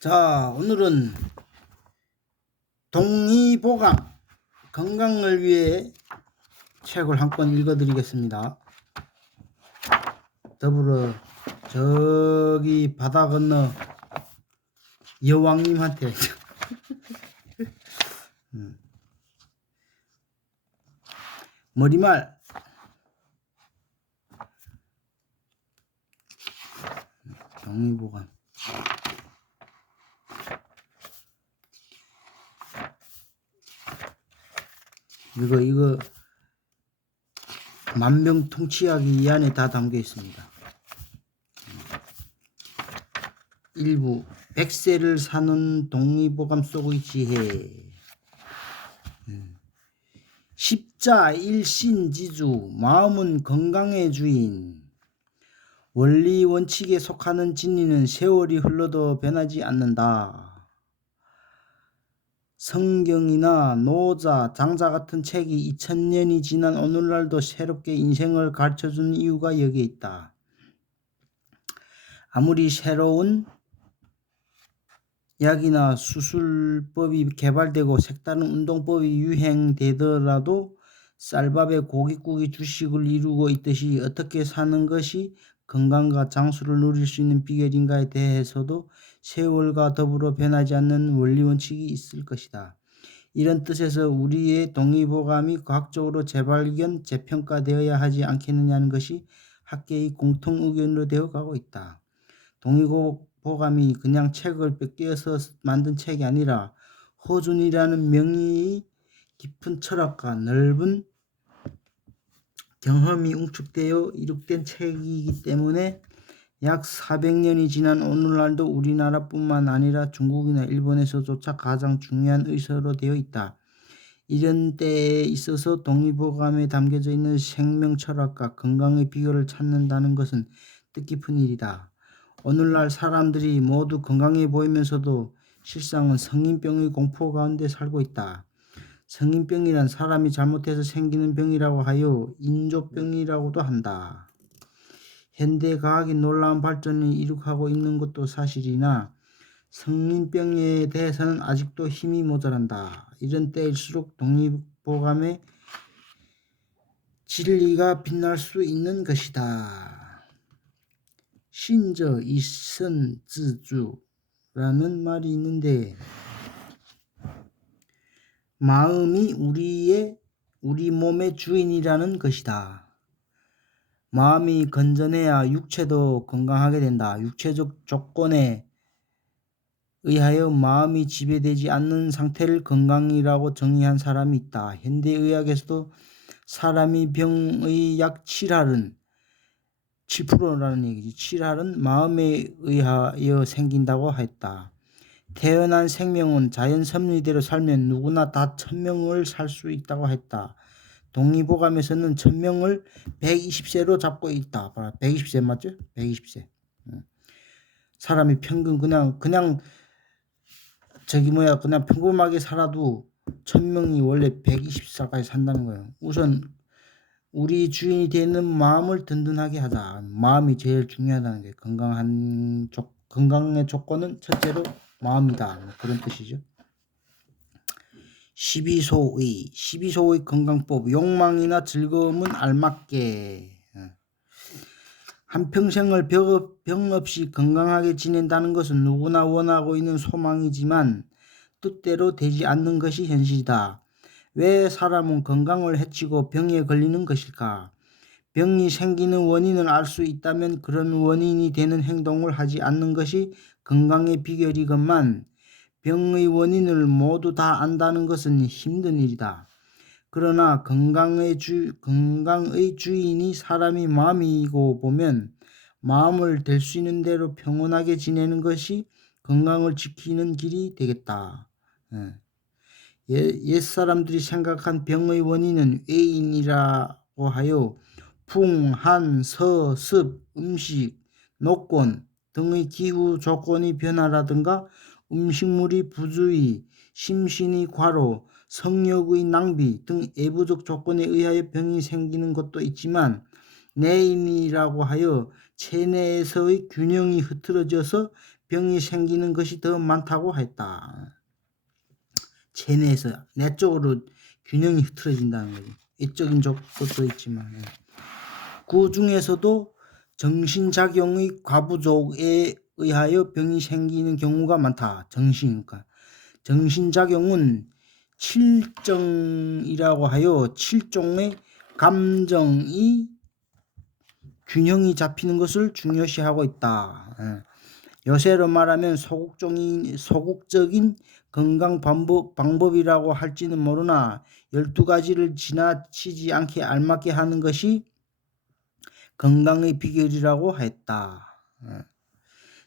자, 오늘은 동의보감 건강을 위해 책을 한 권 읽어드리겠습니다. 더불어 저기 바다 건너 여왕님한테 머리말 동의보감 이거 만병통치약이 이 안에 다 담겨 있습니다. 일부 100세를 사는 동의보감 속의 지혜. 십자 일신지주 마음은 건강의 주인. 원리 원칙에 속하는 진리는 세월이 흘러도 변하지 않는다. 성경이나 노자, 장자 같은 책이 2000년이 지난 오늘날도 새롭게 인생을 가르쳐주는 이유가 여기에 있다. 아무리 새로운 약이나 수술법이 개발되고 색다른 운동법이 유행되더라도 쌀밥에 고깃국이 주식을 이루고 있듯이 어떻게 사는 것이 건강과 장수를 누릴 수 있는 비결인가에 대해서도 세월과 더불어 변하지 않는 원리 원칙이 있을 것이다. 이런 뜻에서 우리의 동의보감이 과학적으로 재발견, 재평가되어야 하지 않겠느냐는 것이 학계의 공통 의견으로 되어 가고 있다. 동의보감이 그냥 책을 뺏겨서 만든 책이 아니라 허준이라는 명의의 깊은 철학과 넓은 경험이 응축되어 이룩된 책이기 때문에 약 400년이 지난 오늘날도 우리나라뿐만 아니라 중국이나 일본에서조차 가장 중요한 의서로 되어 있다. 이런 때에 있어서 동의보감에 담겨져 있는 생명 철학과 건강의 비결을 찾는다는 것은 뜻깊은 일이다. 오늘날 사람들이 모두 건강해 보이면서도 실상은 성인병의 공포 가운데 살고 있다. 성인병이란 사람이 잘못해서 생기는 병이라고 하여 인조병이라고도 한다. 현대 과학이 놀라운 발전을 이룩하고 있는 것도 사실이나 성인병에 대해서는 아직도 힘이 모자란다. 이런 때일수록 동의보감의 진리가 빛날 수 있는 것이다. 신저 이선지주라는 말이 있는데 마음이 우리 몸의 주인이라는 것이다. 마음이 건전해야 육체도 건강하게 된다. 육체적 조건에 의하여 마음이 지배되지 않는 상태를 건강이라고 정의한 사람이 있다. 현대의학에서도 사람이 병의 약 7할은 7%라는 얘기지. 7할은 마음에 의하여 생긴다고 했다. 태어난 생명은 자연 섭리대로 살면 누구나 다 1000명을 살 수 있다고 했다. 동의보감에서는 1000명을 120세로 잡고 있다. 120세 맞죠? 120세. 사람이 평균 그냥 그냥 평범하게 살아도 1000명이 원래 120살까지 산다는 거예요. 우선 우리 주인이 되는 마음을 든든하게 하자. 마음이 제일 중요하다는 게 건강의 조건은 첫째로 마음이다. 그런 뜻이죠. 12소의 건강법. 욕망이나 즐거움은 알맞게. 한평생을 병 없이 건강하게 지낸다는 것은 누구나 원하고 있는 소망이지만 뜻대로 되지 않는 것이 현실이다. 왜 사람은 건강을 해치고 병에 걸리는 것일까? 병이 생기는 원인을 알 수 있다면 그런 원인이 되는 행동을 하지 않는 것이 건강의 비결이건만 병의 원인을 모두 다 안다는 것은 힘든 일이다. 그러나 건강의 주인이 사람이 마음이고 보면 마음을 될 수 있는 대로 평온하게 지내는 것이 건강을 지키는 길이 되겠다. 옛사람들이 생각한 병의 원인은 외인이라고 하여 풍, 한, 서, 습, 음식, 노권 등의 기후 조건의 변화라든가 음식물이 부주의, 심신의 과로, 성욕의 낭비 등 외부적 조건에 의하여 병이 생기는 것도 있지만 내인이라고 하여 체내에서의 균형이 흐트러져서 병이 생기는 것이 더 많다고 했다. 체내에서 내적으로 균형이 흐트러진다는 거지. 이적인 것도 있지만 그 중에서도 정신작용의 과부족에 의하여 병이 생기는 경우가 많다. 정신이니까. 정신작용은 7정이라고 하여 7종의 감정이 균형이 잡히는 것을 중요시하고 있다. 요새로 말하면 소극적인 건강 방법이라고 할지는 모르나 12가지를 지나치지 않게 알맞게 하는 것이 건강의 비결이라고 했다.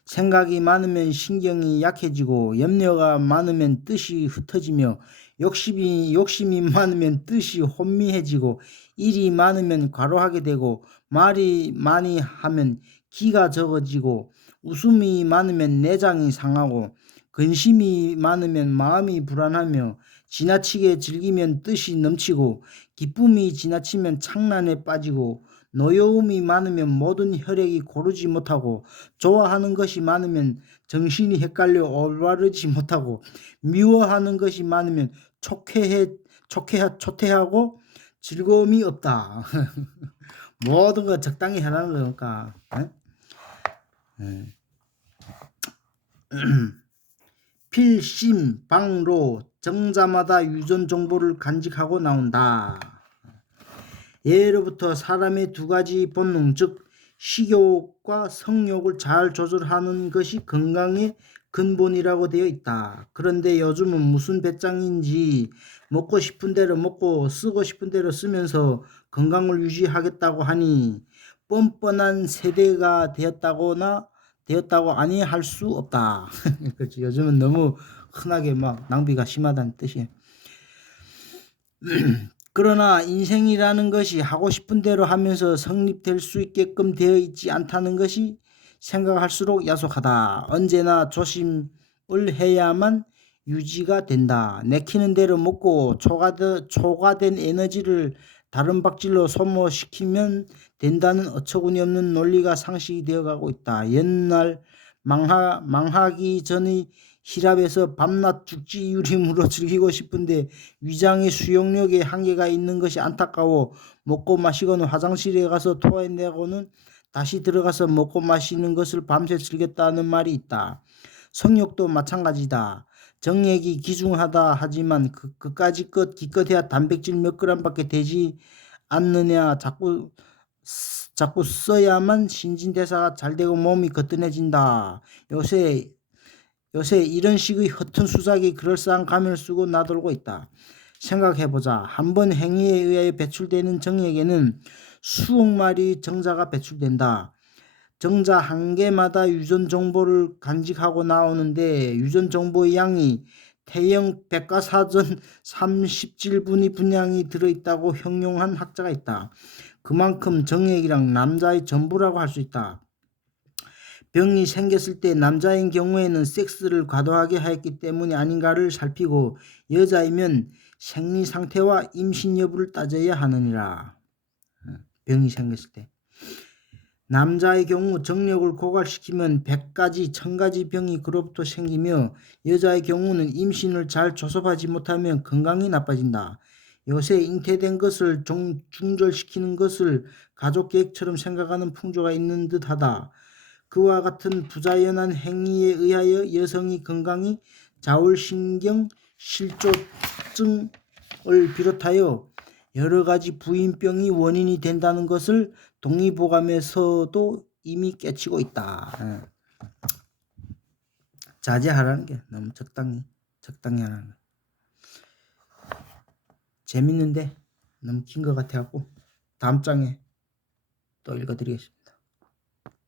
생각이 많으면 신경이 약해지고 염려가 많으면 뜻이 흩어지며 욕심이 많으면 뜻이 혼미해지고 일이 많으면 과로하게 되고 말이 많이 하면 기가 적어지고 웃음이 많으면 내장이 상하고 근심이 많으면 마음이 불안하며 지나치게 즐기면 뜻이 넘치고 기쁨이 지나치면 창란에 빠지고 노여움이 많으면 모든 혈액이 고르지 못하고 좋아하는 것이 많으면 정신이 헷갈려 올바르지 못하고 미워하는 것이 많으면 초퇴하고 즐거움이 없다. 모든 거 적당히 하라는 거니까. 필심, 방로, 정자마다 유전 정보를 간직하고 나온다. 예로부터 사람의 두 가지 본능, 즉 식욕과 성욕을 잘 조절하는 것이 건강의 근본이라고 되어 있다. 그런데 요즘은 무슨 배짱인지 먹고 싶은 대로 먹고 쓰고 싶은 대로 쓰면서 건강을 유지하겠다고 하니 뻔뻔한 세대가 되었다고 아니할 수 없다. 그렇지. 요즘은 너무 흔하게 막 낭비가 심하다는 뜻이에요. 그러나 인생이라는 것이 하고 싶은 대로 하면서 성립될 수 있게끔 되어 있지 않다는 것이 생각할수록 야속하다. 언제나 조심을 해야만 유지가 된다. 내키는 대로 먹고 초과된 에너지를 다른 박질로 소모시키면 된다는 어처구니 없는 논리가 상식이 되어가고 있다. 옛날 망하기 전의 히랍에서 밤낮 죽지 유림으로 즐기고 싶은데 위장의 수용력에 한계가 있는 것이 안타까워 먹고 마시고는 화장실에 가서 토해내고는 다시 들어가서 먹고 마시는 것을 밤새 즐겼다는 말이 있다. 성욕도 마찬가지다. 정액이 기중하다 하지만 그까지 기껏해야 단백질 몇 그램밖에 되지 않느냐. 자꾸 써야만 신진대사가 잘 되고 몸이 거뜬해진다. 요새 이런 식의 허튼 수작이 그럴싸한 가면을 쓰고 나돌고 있다. 생각해보자. 한 번 행위에 의하여 배출되는 정액에는 수억 마리 정자가 배출된다. 정자 한 개마다 유전 정보를 간직하고 나오는데 유전 정보의 양이 태영 백과사전 30질분의 분량이 들어있다고 형용한 학자가 있다. 그만큼 정액이랑 남자의 전부라고 할 수 있다. 병이 생겼을 때 남자인 경우에는 섹스를 과도하게 하였기 때문이 아닌가를 살피고 여자이면 생리 상태와 임신 여부를 따져야 하느니라. 병이 생겼을 때. 남자의 경우 정력을 고갈시키면 100가지 1000가지 병이 그로부터 생기며 여자의 경우는 임신을 잘 조섭하지 못하면 건강이 나빠진다. 요새 잉태된 것을 중절시키는 것을 가족계획처럼 생각하는 풍조가 있는 듯하다. 그와 같은 부자연한 행위에 의하여 여성의 건강이 자율신경 실조증을 비롯하여 여러 가지 부인병이 원인이 된다는 것을 동의보감에서도 이미 깨치고 있다. 자제하라는 게 너무 적당히 하라는 거. 재밌는데 너무 긴 것 같아갖고 다음 장에 또 읽어드리겠습니다.